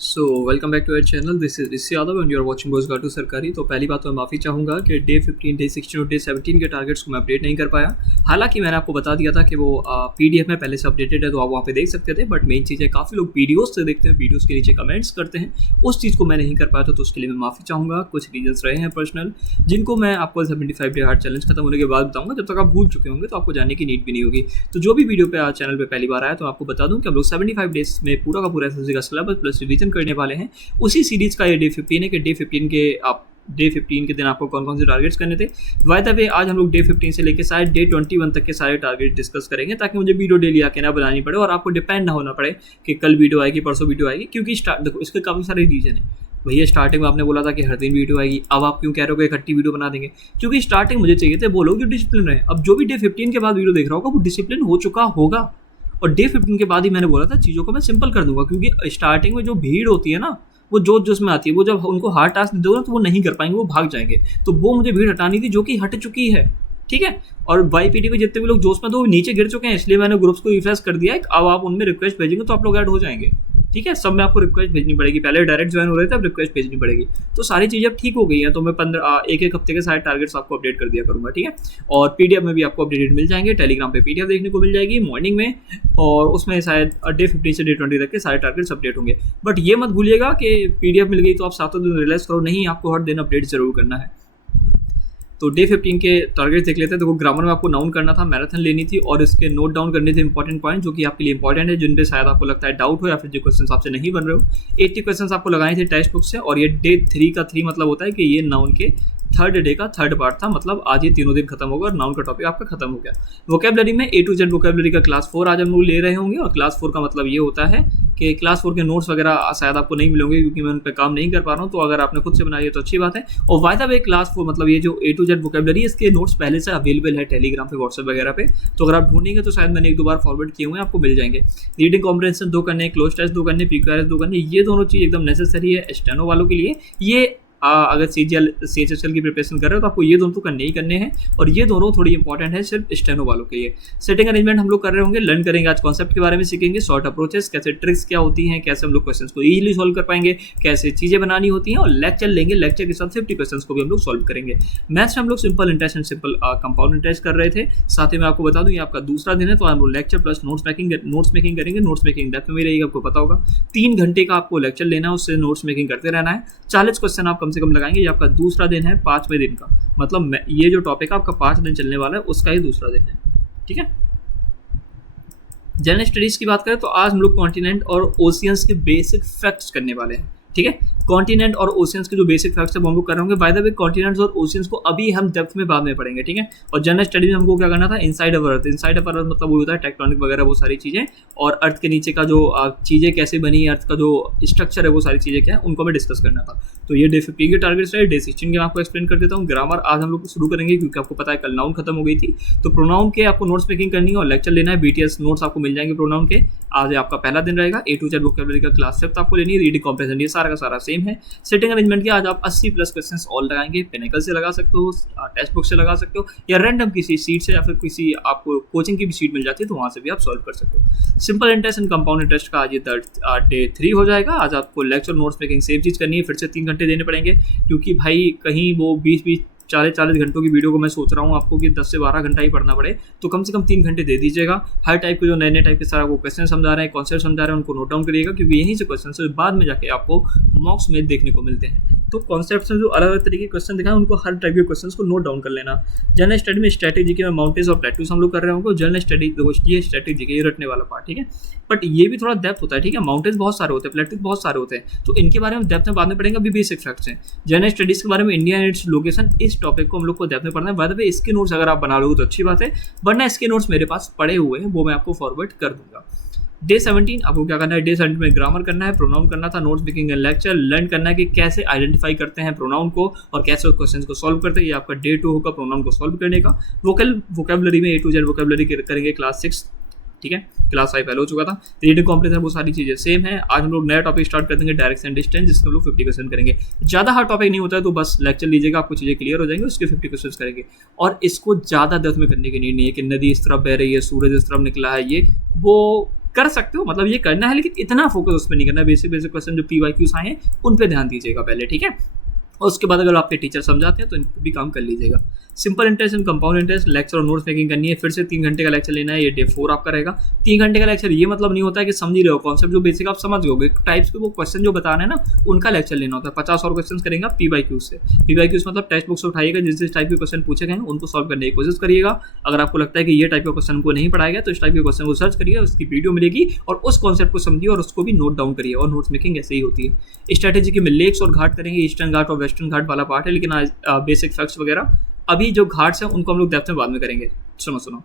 Welcome back to our channel. This is Rishi Yadav and you are watching Rozgar to Sarkari. तो पहली बात तो मैं माफ़ी चाहूँगा कि डे 15, डे 16 और डे 17 के टारगेट्स को मैं अपडेट नहीं कर पाया। हालांकि मैंने आपको बता दिया था कि वो पीडीएफ में पहले से अपडेटेड है, तो आप वहाँ पे देख सकते थे। बट मेन चीज़ है, काफ़ी लोग वीडियोस से देखते हैं, वीडियोस के नीचे कमेंट्स करते हैं, उस चीज़ को मैं नहीं कर पाया था, तो उसके लिए मैं माफ़ी चाहूँगा। कुछ रीजन्स रहे हैं पर्सनल, जिनको मैं आपको 75 डे हार्ड चैलेंज खत्म होने के बाद बताऊँगा। जब तक आप भूल चुके होंगे तो आपको जानने की नीड भी नहीं होगी। तो जो भी वीडियो पे आज चैनल पर पहली बार आया, तो आपको बता दूँ कि हम लोग 75 डेज में पूरा का पूरा एसएससी का सिलेबस प्लस रिवीजन करने वाले हैं। उसी सीरीज का ये डे 15 है कि डे 15 के आप डे 15 के दिन आपको कौन कौन से टारगेट्स करने थे। बाय द वे, आज हम लोग डे 15 से लेकर शायद डे 21 तक के सारे टारगेट डिस्कस करेंगे, ताकि मुझे वीडियो डेली आके ना बनानी पड़े और आपको डिपेंड ना होना पड़े कि कल वीडियो आएगी, परसों वीडियो आएगी। क्योंकि देखो, इसके काफ़ी सारे रीजन है। भैया, स्टार्टिंग में आपने बोला था कि हर दिन वीडियो आएगी, अब आप क्यों कह रहे हो कि इकट्ठी वीडियो बना देंगे? क्योंकि स्टार्टिंग मुझे चाहिए थे वो लोग जो डिसिप्लिन रहे। अब जो भी डे 15 के बाद वीडियो देख रहा होगा वो डिसिप्लिन हो चुका होगा, और डे 15 के बाद ही मैंने बोला था चीज़ों को मैं सिंपल कर दूंगा। क्योंकि स्टार्टिंग में जो भीड़ होती है ना, वो जोश में आती है, वो जब उनको हार्ड टास्क दो ना तो वो नहीं कर पाएंगे, वो भाग जाएंगे। तो वो मुझे भीड़ हटानी थी, जो कि हट चुकी है। ठीक है। और वाईपीटी पे जितने भी लोग जोश में तो वो नीचे गिर चुके हैं, इसलिए मैंने ग्रुप्स को रिफ्रेश कर दिया है। अब आप उनमें रिक्वेस्ट भेजेंगे तो आप लोग ऐड हो जाएंगे। ठीक है, सब में आपको रिक्वेस्ट भेजनी पड़ेगी। पहले डायरेक्ट ज्वाइन हो रहे थे, अब रिक्वेस्ट भेजनी पड़ेगी। तो सारी चीज़ें अब ठीक हो गई हैं। तो मैं एक हफ्ते के सारे टारगेट्स आपको अपडेट कर दिया करूँगा। ठीक है। और पीडीएफ में भी आपको अपडेटेड मिल जाएंगे। टेलीग्राम पे पीडीएफ देखने को मिल जाएगी मॉर्निंग में, और उसमें शायद डे 15 से डे 20 तक के सारे टारगेट्स अपडेट होंगे। बट ये मत भूलिएगा कि पीडीएफ मिल गई तो आप सातों दिन रियलाइज करो, नहीं, आपको हर दिन अपडेट जरूर करना है। तो डे 15 के टारगेट देख लेते हैं। देखो, ग्रामर में आपको नाउन करना था, मैराथन लेनी थी, और इसके नोट डाउन करने थे इंपॉर्टेंट पॉइंट, जो कि आपके लिए इंपॉर्टेंट है, जिन पे शायद आपको लगता है डाउट हो, या फिर जो क्वेश्चन आपसे नहीं बन रहे हो। 80 क्वेश्चन आपको लगाने थे टेक्स्ट बुक से, और ये डे 3 का 3 मतलब होता है कि ये नाउन के थर्ड डे का थर्ड पार्ट था। मतलब आज ये तीनों दिन खत्म होगा और नाउन का टॉपिक आपका खत्म हो गया। वोकेबलरी में A to Z वोकेबलरी का क्लास 4 आज हम लोग ले रहे होंगे, और क्लास 4 का मतलब ये होता है कि क्लास 4 के नोट्स वगैरह शायद आपको नहीं मिलेंगे, क्योंकि मैं उन पर काम नहीं कर पा रहा हूँ। तो अगर आपने खुद से बनाई है तो अच्छी बात है। और वाई द वे, क्लास 4 मतलब ये जो A to Z वोकेबलरी, इसके नोट्स पहले से अवेलेबल है टेलीग्राम पे, व्हाट्सएप वगैरह पे। तो अगर आप ढूंढेंगे तो शायद मैंने 1-2 बार फॉरवर्ड किए हुए हैं, आपको मिल जाएंगे। रीडिंग कॉम्प्रिहेंशन 2 करने, क्लोज टेस्ट 2 करने, PQRS 2 करने, ये दोनों चीज़ एकदम नेसेसरी है स्टेनो वालों के लिए। ये अगर CHSL की प्रिपरेशन कर रहे हो तो आपको ये दोनों तो करने ही करने हैं, और ये दोनों थोड़ी इंपॉर्टेंट है सिर्फ स्टेनो वालों के लिए। सेटिंग अरेंजमेंट हम लोग कर रहे होंगे, लर्न करेंगे, आज कॉन्सेप्ट के बारे में सीखेंगे, शॉर्ट अप्रोचेस, कैसे ट्रिक्स क्या होती हैं, कैसे हम लोग क्वेश्चंस को इजीली सॉल्व कर पाएंगे, कैसे चीज़ें बनानी होती हैं, और लेक्चर लेंगे, लेक्चर के साथ 50 क्वेश्चंस को भी हम लोग सॉल्व करेंगे। मैथ्स में हम लोग simple interest and simple compound interest कर रहे थे। साथ ही मैं आपको बता दूं, ये आपका दूसरा दिन है, तो हम लोग लेक्चर प्लस नोट्स मेकिंग करेंगे। नोट्स मेकिंग डेप्थ में रहेगी, आपको पता होगा 3 घंटे का आपको लेक्चर लेना है, उससे नोट्स मेकिंग करते रहना है। 40 क्वेश्चन आप कम से कम लगाएंगे। ये आपका दूसरा दिन है 5वें दिन का, मतलब ये जो टॉपिक आपका 5 दिन चलने वाला है, उसका ही दूसरा दिन है। ठीक है। जनरल स्टडीज की बात करें तो आज हम लोग कॉन्टिनेंट और ओशियंस के बेसिक फैक्ट्स करने वाले हैं। ठीक है। कॉन्टिनेंट और ओशियंस के जो बेसिक फैक्ट्स है वो हम लोग कर रहे होंगे। बाय द वे, कॉन्टिनेंट्स और ओशियंस को अभी हम डेप्थ में बाद में पढ़ेंगे। ठीक है। और जनरल स्टडी में हमको क्या करना था, inside of earth. Inside of earth मतलब वो होता है टेक्टोनिक वगैरह, वो सारी चीज़ें, और अर्थ के नीचे का जो चीज़ें कैसे बनी, अर्थ का जो स्ट्रक्चर है, वो सारी चीज़ें क्या है, उनको हमें डिस्कस करना था। तो ये डे 15 के टारगेट्स है। डे 16 के मैं आपको एक्सप्लेन कर देता हूँ। ग्रामर आज हम लोग शुरू करेंगे, क्योंकि आपको पता है कल नाउन खत्म हो गई थी। तो प्रोनाउन के आपको नोट्स मेकिंग करनी है और लेक्चर लेना है। BTS नोट्स आपको मिल जाएंगे प्रोनाउन के। आज आपका पहला दिन रहेगा। A to Z वोकेबलरी का क्लास 5 आपको लेनी है। रीडिंग कॉम्प्रिहेंशन ये सारा का सारा सेम है। सेटिंग अरेंजमेंट के आज आप 80+ क्वेश्चंस ऑल लगाएंगे। पिनेकल से लगा सकते हो, टेक्स्ट बुक से लगा सकते हो, या रैंडम किसी सीट से, या फिर किसी आपको कोचिंग की भी सीट मिल जाती है तो वहाँ से भी आप सॉल्व कर सकते हो। Simple interest and compound interest का आज ये डे 3 हो जाएगा। आज आपको लेक्चर नोट्स मेकिंग सेम चीज़ करनी है, फिर से 3 घंटे देने पड़ेंगे, क्योंकि भाई कहीं वो 20-20 40 घंटों की वीडियो को मैं सोच रहा हूँ आपको कि 10 से 12 घंटा ही पढ़ना पड़े, तो कम से कम 3 घंटे दे दीजिएगा। हर टाइप के जो नए टाइप के सारा वो क्वेश्चन समझा रहे हैं, कॉन्सेप्ट समझा रहे हैं, उनको नोट डाउन करिएगा, क्योंकि यहीं से क्वेश्चन से बाद में जाके आपको मॉक्स में देखने को मिलते हैं। तो कॉन्सेप्ट में जो अलग अलग तरीके के क्वेश्चन दिखाएं, उनको हर टाइप के क्वेश्चन को नोट डाउन कर लेना। जनरल स्टडी में स्ट्रैटेजी के माउंटेन्स और प्लेटूज हम लोग कर रहे होंगे। जनरल स्टडी ये स्ट्रैटेजी के, ये रटने वाला पार्ट। ठीक है। बट ये भी थोड़ा डेप्थ होता है। ठीक है। माउंटेन्स बहुत सारे होते हैं, प्लेटूज बहुत सारे होते हैं, तो इनके बारे में डेप्थ में बाद में पढ़ेंगे। अभी बेसिक फैक्ट्स हैं। जनरल स्टडीज के बारे में, इंडिया एंड इट्स लोकेशन, इस टॉपिक को हम लोग को डेप्थ में पढ़ना है। बाय द वे, इसके नोट्स अगर आप बना लोगे तो अच्छी बात है, वरना इसके नोट्स मेरे पास पड़े हुए हैं, वो मैं आपको फॉरवर्ड कर दूंगा। डे 17 आपको क्या करना है, डे 17 में ग्रामर करना है, प्रोनाउन करना था, notes making and lecture, learn करना है कि कैसे आइडेंटिफाई करते हैं प्रोनाउन को और कैसे उस क्वेश्चन को सॉल्व करते हैं। ये आपका डे 2 होगा प्रोनाउन को सॉल्व करने का। वोकेबलरी में A to Z वोकेबलरी करेंगे क्लास 6। ठीक है। क्लास 5 पहले हो चुका था। रीडिंग कॉम्प्रिहेंशन वो सारी चीज़ें सेम है। आज हम लोग नया टॉपिक स्टार्ट कर देंगे, डायरेक्शन एंड डिस्टेंस, जिसमें हम लोग 50 क्वेश्चन करेंगे। ज़्यादा हार्ड टॉपिक नहीं होता है, तो बस लेक्चर लीजिएगा, आपको चीज़ें क्लियर हो जाएंगी, उसके 50 क्वेश्चन करेंगे। और इसको ज़्यादा डेप्थ में करने की नीड नहीं है कि नदी इस तरफ बह रही है, सूरज इस तरफ निकला है, ये वो कर सकते हो, मतलब ये करना है, लेकिन इतना फोकस उसमें नहीं करना। बेसिक बेसिक क्वेश्चन जो PYQs आए हैं उन पे ध्यान दीजिएगा पहले, ठीक है। और उसके बाद अगर आपके टीचर समझाते हैं तो इन पर भी काम कर लीजिएगा। Simple interest and compound interest lecture और नोट्स मेकिंग करनी है, फिर से 3 घंटे का लेक्चर लेना है, ये डे 4 आपका रहेगा। 3 घंटे का लेक्चर ये मतलब नहीं होता है कि समझ ही रहे हो कॉन्सेप्ट, जो बेसिक आप समझ गए टाइप्स के वो क्वेश्चन जो बताना है ना उनका लेक्चर लेना होता है। 50 और क्वेश्चन करेंगे आप PYQ से। PYQ मतलब टेक्स्ट बुक से उठाइएगा, जिस टाइप के क्वेश्चन पूछे गए उनको सॉल्व करने की कोशिश करिएगा। अगर आपको लगता है कि ये टाइप का क्वेश्चन को नहीं पढ़ाया गया तो इस टाइप के क्वेश्चन को सर्च करिए, उसकी वीडियो मिलेगी और उस कॉन्सेप्ट को समझिए और उसको भी नोट डाउन करिए। और नोट्स मेकिंग ऐसे ही होती है। स्ट्रैटेजी के में लेक्स और घाट करेंगे, ईस्टर्न घाट और वेस्टर्न घाट वाला पार्ट है, लेकिन आज बेसिक फैक्ट्स वगैरह अभी जो घाट्स हैं उनको हम लोग डेप्थ में बाद में करेंगे। सुनो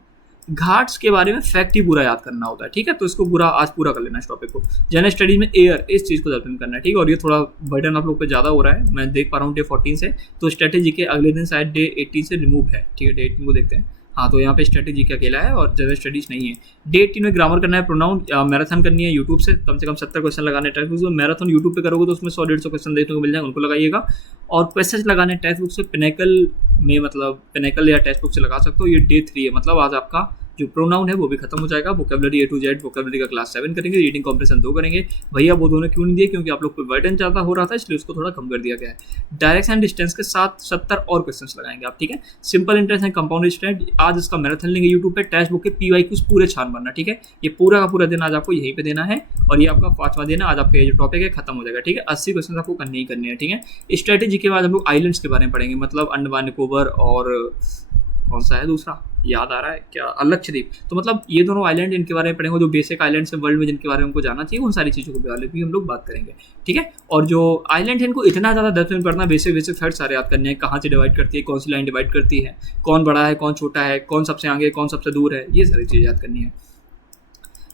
घाट्स के बारे में फैक्ट ही पूरा याद करना होता है, ठीक है। तो इसको आज पूरा कर लेना इस टॉपिक को। जनरल स्टडीज में एयर, इस चीज़ को डेप्थ में करना है, ठीक है। और ये थोड़ा बर्डन आप लोग पे ज़्यादा हो रहा है, मैं देख पा रहा हूँ डे 14 से, तो स्ट्रैटेजी के अगले दिन शायद डे 18 से रिमूव है, ठीक है। डे 18 को देखते हैं। हाँ, तो यहाँ पे स्ट्रैटेजी का अकेला है और जनरल स्टडीज नहीं है। डे 18 में ग्रामर करना है, प्रोनाउन मैराथन करनी है यूट्यूब से, कम 70 क्वेश्चन लगाने टेक्स्ट बुक से। मैराथन यूट्यूब पे करोगे तो उसमें 100-150 क्वेश्चन देखने को मिल जाए, उनको लगाइएगा। और क्वेश्चन लगाने टेक्स्ट बुक से, पिनेकल में मतलब पिनेकल या टेक्स्ट बुक से लगा सकते हो। ये डे 3 है, मतलब आज आपका जो प्रोनाउन है वो भी खत्म हो जाएगा। Vocabulary A to Z vocabulary का क्लास 7 करेंगे, रीडिंग कॉम्प्रिहेंशन 2 करेंगे। भैया वो दोनों क्यों नहीं दिए, क्योंकि आप लोग को बर्डन ज़्यादा हो रहा था इसलिए उसको थोड़ा कम कर दिया गया है। डायरेक्शन एंड डिस्टेंस के साथ 70 और क्वेश्चंस लगाएंगे आप, ठीक है। Simple interest and compound interest आज इसका मैराथन लेंगे यूट्यूब पे। टेक्स्ट बुक के PYQs पूरे छान बनना, ठीक है। ये पूरा का पूरा दिन आज आपको यहीं पे देना है और ये आपका 5वां दिन है। आज आपका ये जो टॉपिक है खत्म हो जाएगा, ठीक है। 80 क्वेश्चन आपको करने ही करने हैं, ठीक है। स्ट्रैटेजी के बाद हम लोग आइलैंड्स के बारे में पढ़ेंगे, मतलब अंडमान निकोबार और कौन सा है दूसरा, याद आ रहा है क्या, लक्षद्वीप। तो मतलब ये दोनों आइलैंड, इनके बारे में पढ़ेंगे, जो बेसिक आइलैंड्स हैं वर्ल्ड में जिनके बारे में हमको जानना चाहिए, उन सारी चीज़ों के बारे में भी हम लोग बात करेंगे, ठीक है। और जो आइलैंड है इनको इतना ज़्यादा डेप्थ में पढ़ना, बेसिक फैक्ट सारे याद करने हैं। कहाँ से डिवाइड करती है, कौन सी लाइन डिवाइड करती है, कौन बड़ा है कौन छोटा है, कौन सबसे आगे कौन सबसे दूर है, ये सारी चीज़ें याद करनी है।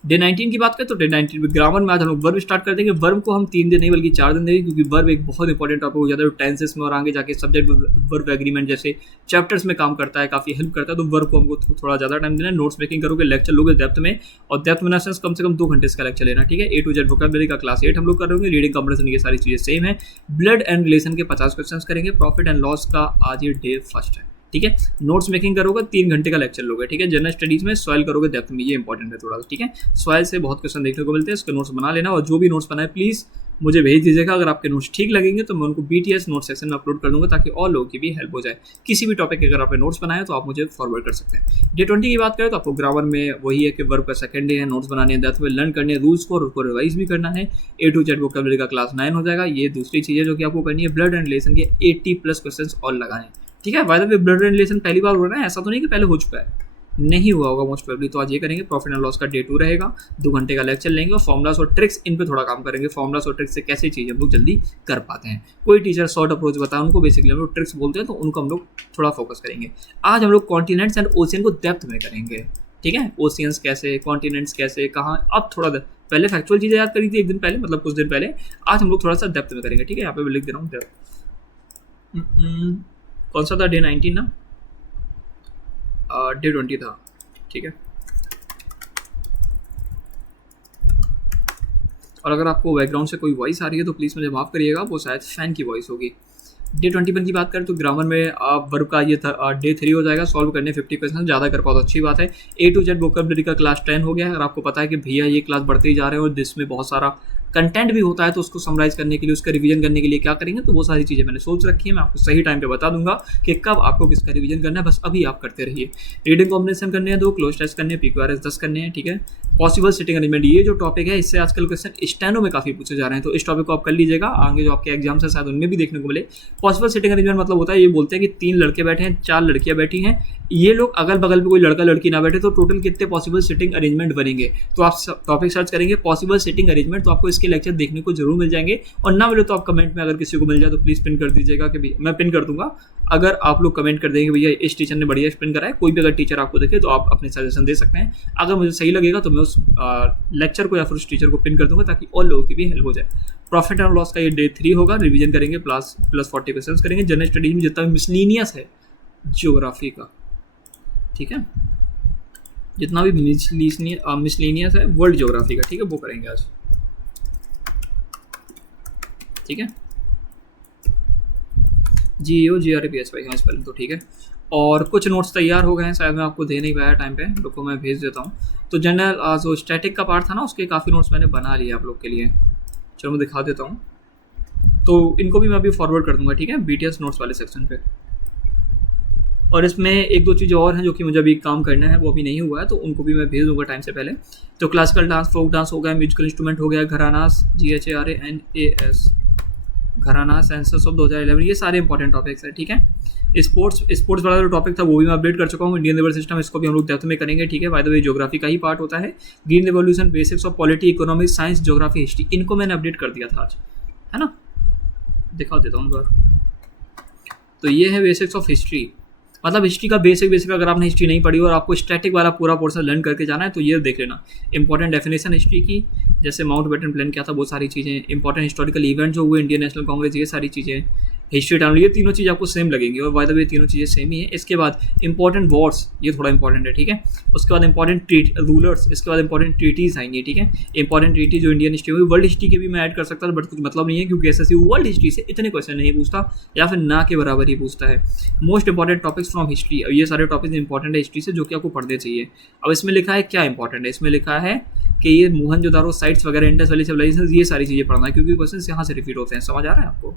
डे 19 की बात करें तो डे 19 में ग्रामर में आज हम लोग वर्ब स्टार्ट कर देंगे। वर्ब को हम 3 दिन नहीं बल्कि 4 दिन देंगे, क्योंकि वर्ब एक बहुत इंपॉर्टेंट टॉपिक हो जाता है टेंसेस में और आगे जाके सब्जेक्ट वर्ब एग्रीमेंट जैसे चैप्टर्स में काम करता है, काफ़ी हेल्प करता है। तो वर्ब को हमको थोड़ा ज़्यादा टाइम देना है। नोट्स मेकिंग करोगे, लेक्चर लोगे डेप्थ में, और डेप्थ में सेंस कम से कम 2 घंटे इसका लेक्चर लेना, ठीक है। A to Z वोकैबुलरी का क्लास 8 हम लोग करेंगे। रीडिंग कॉम्प्रिहेंशन ये सारी चीज़ें सेम है। ब्लड एंड रिलेशन के 50 क्वेश्चन करेंगे। प्रॉफिट एंड लॉस का आज ये डे 1 है, ठीक है। नोट्स मेकिंग करोगे, 3 घंटे का लेक्चर लोगे, ठीक है। जनरल स्टडीज में सॉइल करोगे डेप्थ में, ये इंपॉर्टेंट है थोड़ा सा, ठीक है। सॉइल से बहुत क्वेश्चन देखने को मिलते हैं, उसके नोट्स बना लेना। और जो भी नोट्स बनाए प्लीज़ मुझे भेज दीजिएगा। अगर आपके नोट्स ठीक लगेंगे तो मैं उनको BTS नोट सेक्शन में अपलोड कर दूंगा, ताकि और लोगों की भी हेल्प हो जाए। किसी भी टॉपिक के अगर आपने नोट्स बनाए तो आप मुझे फॉरवर्ड कर सकते हैं। डे 20 की बात करें तो आपको ग्रामर में वही है कि वर्ब का सेकंड डे है, नोट्स बनाने हैं, डेप्थ में लर्न करने हैं, रूल्स को और उसको रिवाइज भी करना है। A to Z वोकैबुलरी का क्लास 9 हो जाएगा। ये दूसरी चीज़ है जो कि आपको करनी है। ब्लड एंड रिलेशन के 80+ क्वेश्चन और लगाने, ठीक है। By the way blood and relation पहली बार हो रहा है, ऐसा तो नहीं कि पहले हो चुका है, नहीं हुआ होगा मोस्ट प्रोबेबली। तो आज ये करेंगे। प्रॉफिट एंड लॉस का डे 2 रहेगा। 2 घंटे का लेक्चर लेंगे और फॉर्मुलास और ट्रिक्स इन पे थोड़ा काम करेंगे। फॉर्मुलास और ट्रिक्स से कैसे चीज़ हम लोग जल्दी कर पाते हैं। कोई टीचर शॉर्ट अप्रोच बताए, उनको बेसिकली हम लोग ट्रिक्स बोलते हैं, तो उनको हम लोग थोड़ा फोकस करेंगे। आज हम लोग कॉन्टिनेंट्स एंड ओशियन को डेप्थ में करेंगे, ठीक है। ओशियंस कैसे, कॉन्टिनेंट्स कैसे, कहाँ, अब थोड़ा पहले फैक्चुअल चीज़ें याद करी थी एक दिन पहले, मतलब कुछ दिन पहले। आज हम लोग थोड़ा सा डेप्थ में करेंगे, ठीक है। यहाँ पे मैं लिख दे रहा हूँ डेप्थ। कौन सा था, डे 19 ना, डे 20 था, ठीक है। और अगर आपको बैकग्राउंड से कोई वॉइस आ रही है तो प्लीज़ मुझे माफ़ करिएगा, वो शायद फ़ैन की वॉइस होगी। डे 21 की बात करें तो ग्रामर में आप वर्ब का ये डे 3 हो जाएगा। सॉल्व करने 50 क्वेश्चन, ज़्यादा कर पाओ तो अच्छी बात है। A to Z वोकैबुलरी का क्लास 10 हो गया है। अगर आपको पता है कि भैया ये क्लास बढ़ते ही जा रहे हैं और जिसमें बहुत सारा कंटेंट भी होता है, तो उसको समराइज़ करने के लिए, उसका रिवीजन करने के लिए क्या करेंगे, तो वो सारी चीज़ें मैंने सोच रखी है। मैं आपको सही टाइम पे बता दूंगा कि कब आपको किसका रिवीजन करना है, बस अभी आप करते रहिए। रीडिंग कॉम्बिनेशन करने हैं 2, क्लोज टेस्ट करने हैं, PQRS 10 करने हैं, ठीक है। पॉसिबल सिटिंग अरेंजमेंट, ये जो टॉपिक है इससे आजकल क्वेश्चन स्टैनो में काफ़ी पूछे जा रहे हैं, तो इस टॉपिक को आप कर लीजिएगा। आगे जो आपके एग्जाम्स हैं शायद उनमें भी देखने को मिले। पॉसिबल सिटिंग अरेंजमेंट मतलब होता है, ये बोलते हैं कि 3 लड़के बैठे हैं, 4 लड़कियां बैठी हैं, ये लोग अगल बगल में कोई लड़का लड़की ना बैठे, तो टोटल कितने पॉसिबल सिटिंग अरेंजमेंट बनेंगे। तो आप टॉपिक सर्च करेंगे पॉसिबल सिटिंग अरेंजमेंट, तो आपको इसके लेक्चर देखने को जरूर मिल जाएंगे। और ना मिले तो आप कमेंट में अगर किसी को मिल जाए तो प्लीज़ पिन कर दीजिएगा, कि मैं पिन कर दूंगा। अगर आप लोग कमेंट कर देंगे भैया इस टीचर ने बढ़िया एक्सप्लेन करा है, कोई भी अगर टीचर आपको देखे तो आप अपने सजेशन दे सकते हैं। अगर मुझे सही लगेगा तो मैं उस लेक्चर को या फिर उस टीचर को पिन कर दूंगा, ताकि और लोगों की भी हेल्प हो जाए। प्रॉफिट एंड लॉस का ये डे 3 होगा। रिवीजन करेंगे, प्लस 40 क्वेश्चन करेंगे। जनरल स्टडीज में जितना भी मिसलिनियस है ज्योग्राफी का, ठीक है, जितना भी मिसलिनियस है वर्ल्ड ज्योग्राफी का, ठीक है, वो करेंगे आज, ठीक है। GEO GRAPSY हाँ स्पेलिंग तो ठीक है। और कुछ नोट्स तैयार हो गए हैं, शायद मैं आपको दे नहीं पाया टाइम पे, रुको मैं भेज देता हूँ। तो जनरल जो स्टैटिक का पार्ट था ना, उसके काफ़ी नोट्स मैंने बना लिए आप लोग के लिए। चलो मैं दिखा देता हूँ, तो इनको भी मैं अभी फॉरवर्ड कर दूंगा, ठीक है, BTS नोट्स वाले सेक्शन पे। और इसमें एक दो चीज़ें और हैं जो कि मुझे अभी काम करना है, वो अभी नहीं हुआ है, तो उनको भी मैं भेज दूंगा टाइम से पहले। तो क्लासिकल डांस, फोक डांस हो गया, म्यूजिकल इंस्ट्रूमेंट हो गया, घरानास, GHARANAS, घराना, सेंसस ऑफ 2011, ये सारे इंपॉर्टेंट टॉपिक्स हैं, ठीक है। स्पोर्ट्स वाला जो टॉपिक था वो भी मैं अपडेट कर चुका हूँ, इंडियन रिवर सिस्टम, इसको भी हम लोग डेप्थ में करेंगे, ठीक है। बाय द वे ज्योग्राफी का ही पार्ट होता है, green revolution, basics of polity, economics, science, geography, history, इनको मैंने अपडेट कर दिया था आज, है ना। दिखा देता हूँ बार। तो ये है बेसिक्स ऑफ हिस्ट्री, मतलब हिस्ट्री का बेसिक अगर आपने हिस्ट्री नहीं पढ़ी और आपको स्टैटिक वाला पूरा पोर्शन लर्न करके जाना है तो ये देख लेना। इंपॉर्टेंट डेफिनेशन हिस्ट्री की, जैसे माउंट बैटन प्लान क्या था, वो सारी चीज़ें, इंपॉर्टेंट हिस्टोरिकल इवेंट जो हुए, इंडियन नेशनल कांग्रेस, ये सारी चीज़ें, हिस्ट्री टाइम, ये तीनों चीज़ आपको सेम लगेंगी। और बाय द वे तीनों चीज़ें सेम ही है। इसके बाद इंपॉर्टेंट वॉर्स, ये थोड़ा इंपॉर्टेंट है, ठीक है। उसके बाद इंपॉर्टेंट रूलर्स, इसके बाद इंपॉर्टेंट ट्रीटीज आएंगी, ठीक है। इंपॉर्टेंट ट्रीटी जो इंडियन हिस्ट्री हुई, वर्ल्ड हिस्ट्री के भी मैं ऐड कर सकता था, बट कुछ मतलब नहीं है, क्योंकि SSC वर्ल्ड हिस्ट्री से इतने क्वेश्चन नहीं पूछता, या फिर ना के बराबर ही पूछता है। Most important topics from history, अब ये सारे टॉपिक्स इंपॉर्टेंट है हिस्ट्री से, जो कि आपको पढ़ने चाहिए। अब इसमें लिखा है क्या इंपॉर्टेंट है, इसमें लिखा है कि ये मोहनजोदारो साइट्स वगैरह, इंडस वैली सिविलाइजेशन, ये सारी चीज़ें पढ़ना है, क्योंकि क्वेश्चन यहाँ से रिपीट होते हैं। समझ आ रहा है आपको।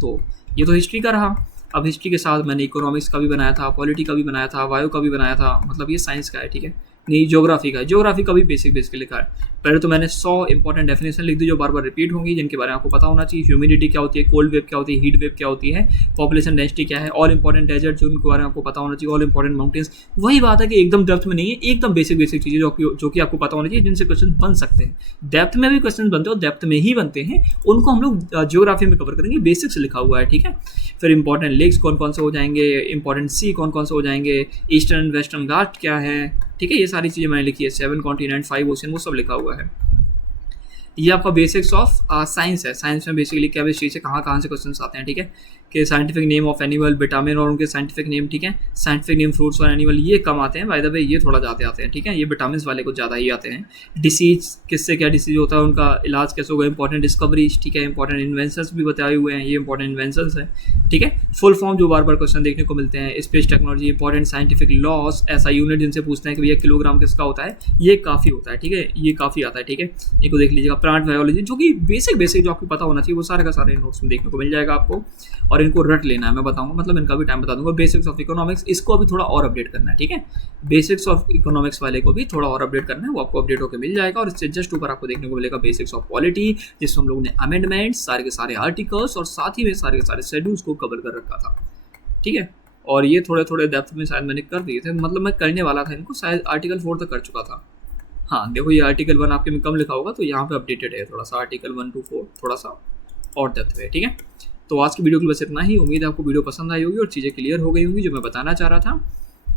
तो ये तो हिस्ट्री का रहा। अब हिस्ट्री के साथ मैंने इकोनॉमिक्स का भी बनाया था, पॉलिटी का भी बनाया था, बायो का भी बनाया था, मतलब ये साइंस का है, ठीक है। नहीं, ज्योग्राफी का है, ज्योग्राफी का भी बेसिक लिखा है। पहले तो मैंने 100 इंपॉर्टेंट डेफिनेशन लिख दी जो बार बार रिपीट होंगी, जिनके बारे में आपको पता होना चाहिए। ह्यूमिडिटी क्या होती है, कोल्ड वेव क्या होती है, हीट वेव क्या होती है, पॉपुलेशन डेंसिटी क्या है, ऑल इंपॉर्टेंट डेजर्ट जो उनके बारे में आपको पता होना चाहिए, ऑल इंपॉर्टेंट माउंटेन्स। वही बात है कि एकदम डेप्थ में नहीं है, एकदम बेसिक चीज़ें जो कि आपको पता होना चाहिए, जिनसे क्वेश्चन बन सकते हैं। डेप्थ में भी क्वेश्चन बनते हैं और डेप्थ में ही बनते हैं, उनको हम लोग ज्योग्राफी में कवर करेंगे, बेसिक्स लिखा हुआ है, ठीक है। फिर इंपॉर्टेंट लेक्स कौन कौन से हो जाएंगे, इंपॉर्टेंट सी कौन कौन से हो जाएंगे, ईस्टर्न वेस्टर्न घाट क्या है, ठीक है। ये सारी चीज़ें मैंने लिखी है, 7 कॉन्टिनेंट, 5 ओशन, वो सब लिखा हुआ है। ये आपका बेसिक्स ऑफ साइंस है। साइंस में बेसिकली केमिस्ट्री से कहाँ से क्वेश्चन आते हैं, ठीक है। कि scientific name of animal, vitamin और उनके साइंटिफिक नेम, ठीक है। साइंटिफिक नेम फ्रूट्स और एनिमल, ये कम आते हैं, बाय द वे ये थोड़ा ज़्यादा आते हैं, ठीक है। ये विटामिन वाले को ज़्यादा ही आते हैं। डिसीज, किससे क्या डिसीज होता है, उनका इलाज कैसे होगा, इंपॉर्टेंट डिस्कवरीज, ठीक है। इंपॉर्टेंट इन्वेंशंस भी बताए हुए हैं, ये इंपॉर्टेंट इन्वेंशंस है, ठीक है। फुल फॉर्म जो बार बार क्वेश्चन देखने को मिलते हैं, space technology, important scientific loss, ऐसा यूनिट जिनसे पूछते हैं कि भैया किलोग्राम किसका होता है, ये काफ़ी होता है, ठीक है। ये काफ़ी आता है, ठीक है। इनको देख लीजिएगा। प्लांट बायोलॉजी, जो कि बेसिक जो आपको पता होना चाहिए, वो सारे का सारे नोट्स में देखने को मिल जाएगा आपको, और इनको रट लेना है, मैं बताऊंगा, मतलब इनका भी टाइम बता दूंगा। बेसिक्स ऑफ इकोनॉमिक्स, इसको अभी थोड़ा और अपडेट करना है, ठीक है। बेसिक्स ऑफ इकोनॉमिक्स वाले को भी थोड़ा और अपडेट करना है, वो आपको अपडेट होकर मिल जाएगा। और इससे जस्ट ऊपर आपको देखने को मिलेगा बेसिक्स ऑफ पॉलिटी, जिसमें हम लोगों ने अमेंडमेंट्स, सारे के सारे आर्टिकल्स और साथ ही में सारे के सारे शेड्यूल्स को कवर कर रखा था, ठीक है। और ये थोड़े डेप्थ में शायद मैंने कर दिए थे, मतलब मैं करने वाला था इनको, शायद आर्टिकल 4 तक कर चुका था। हाँ देखो, ये आर्टिकल 1 आपके में कम लिखा होगा, तो यहाँ पे अपडेटेड है थोड़ा सा, आर्टिकल 1 to 4 थोड़ा सा और डेप्थ है, ठीक है। तो आज की वीडियो के लिए बस इतना ही। उम्मीद है आपको वीडियो पसंद आई होगी और चीज़ें क्लियर हो गई होंगी जो मैं बताना चाह रहा था।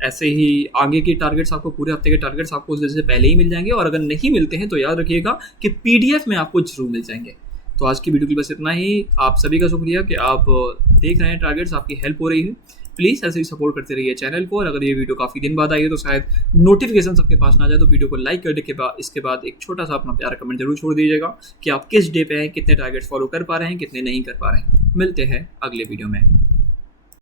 ऐसे ही आगे के टारगेट्स आपको, पूरे हफ्ते के टारगेट्स आपको उस दिन से पहले ही मिल जाएंगे, और अगर नहीं मिलते हैं तो याद रखिएगा कि PDF में आपको जरूर मिल जाएंगे। तो आज की वीडियो के लिए बस इतना ही। आप सभी का शुक्रिया कि आप देख रहे हैं टारगेट्स, आपकी हेल्प हो रही है। प्लीज़ ऐसे ही सपोर्ट करते रहिए चैनल को। और अगर ये वीडियो काफ़ी दिन बाद आई है तो शायद नोटिफिकेशन सबके पास ना जाए, तो वीडियो को लाइक करने के बाद इसके बाद एक छोटा सा अपना प्यारा कमेंट जरूर छोड़ दीजिएगा कि आप किस डे पे हैं, कितने टारगेट्स फॉलो कर पा रहे हैं, कितने नहीं कर पा रहे हैं। मिलते हैं अगले वीडियो में।